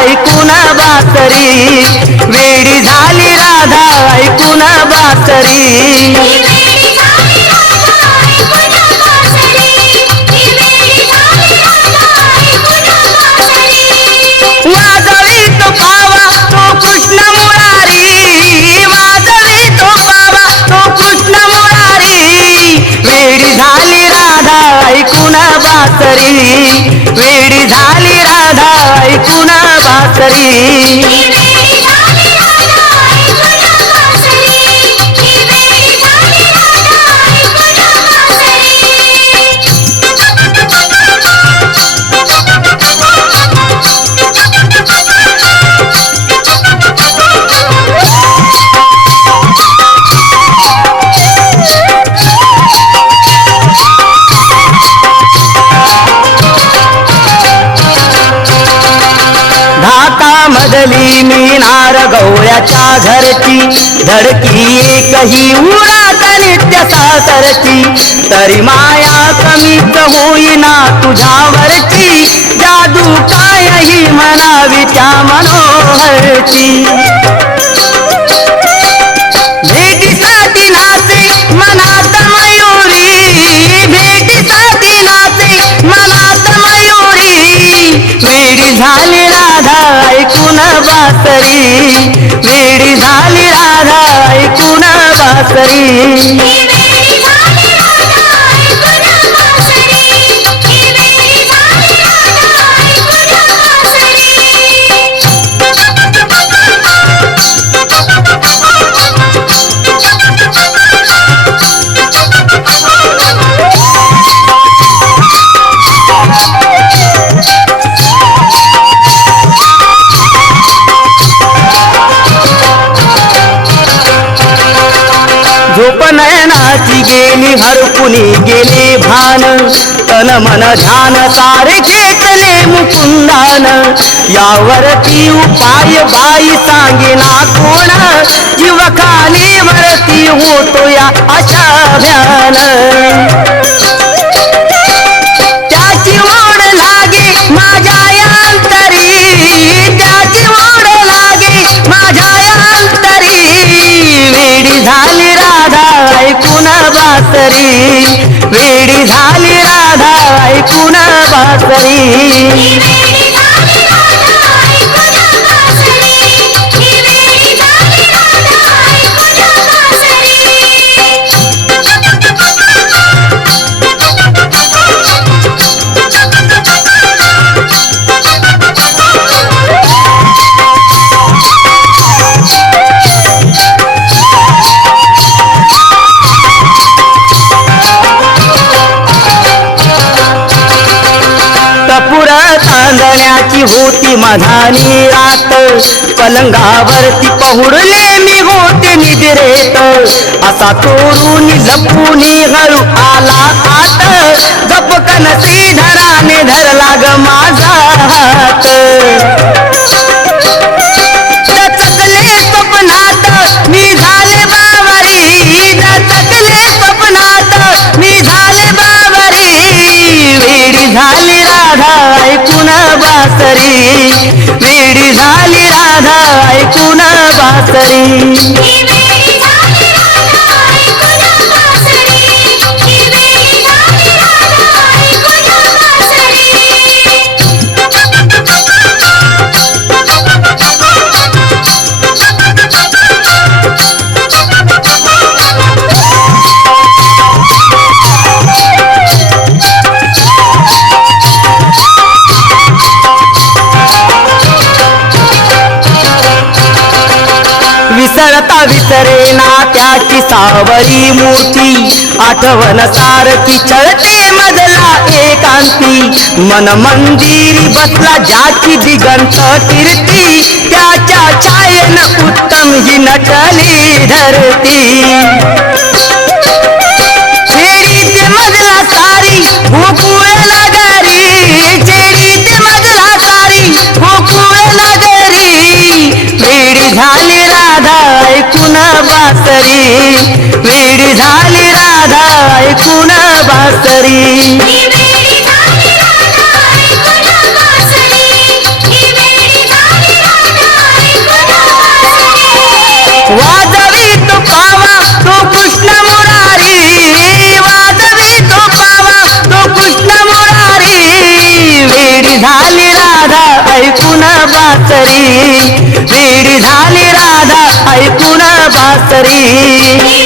ऐकून बासरी, वेडी झाली राधा ऐकून बासरी. वाजवी तो पावा तो कृष्ण मुरारी, वाजवी तो पावा तो कृष्ण मुरारी. वेडी झाली राधा ऐकून बासरी, वेडी झाली राधा ऐकून बासरी. मधली मीनार गवळ्याच्या घरची, धडकी एकही उरात नित्य सासरची. तरी माया कमीच होईना तुझ्यावरची, जादू कायही म्हणावी त्या मनोहरची. भेटीसाठी नाचे मनात मयुरी, भेटीसाठी नाचे मनात मयुरी. वेडी झाली राधा ऐकून बासरी, वेडी झाली राधा ऐकून बासरी. झोप नयनाची गेली हरपुनी गेले भान, तन मन ध्यान सारे घेतले मुकुंदान. यावरती उपाय बाई सांगेना कोण, जीव खाली वरती होतो या अशा भ्यान. त्याची ओढ लागे माझ्या अंतरी, त्याची ओढ लागे माझ्या अंतरी. वेडी झाली राधा ऐकून बासरी, वेडी झाली राधा ऐकून बासरी. तांदण्याची होती मधानी रात, पलंगावरती पहुडले मी होते निद्रेत. असा चोरून लपूनी हळू आला आत, गपकन श्रीधराने धरला ग माझा हात. दचकले स्वप्नात मी झाले बावरी, दचकले स्वप्नात मी झाले बावरी. वेडी झाली राधा ऐकून बासरी, वेडी झाली राधा ऐकून बासरी. विसरता विसरेना त्याची सावरी मूर्ती, आठवण सारखी छळते मधला एकांती. मन मंदिरी बसला ज्याची दिगंत कीर्ती, त्याच्या छायेन उत्तम ही नटली धरती. छेडीते मधला सारी गोकुळ नगरी, छेडीते मधला सारी गोकुळ नगरी. वेडी झाली राधा ऐकून बासरी, वेडी झाली राधा ऐकून बासरी. बासरी वेडी झाली राधा ऐकून बासरी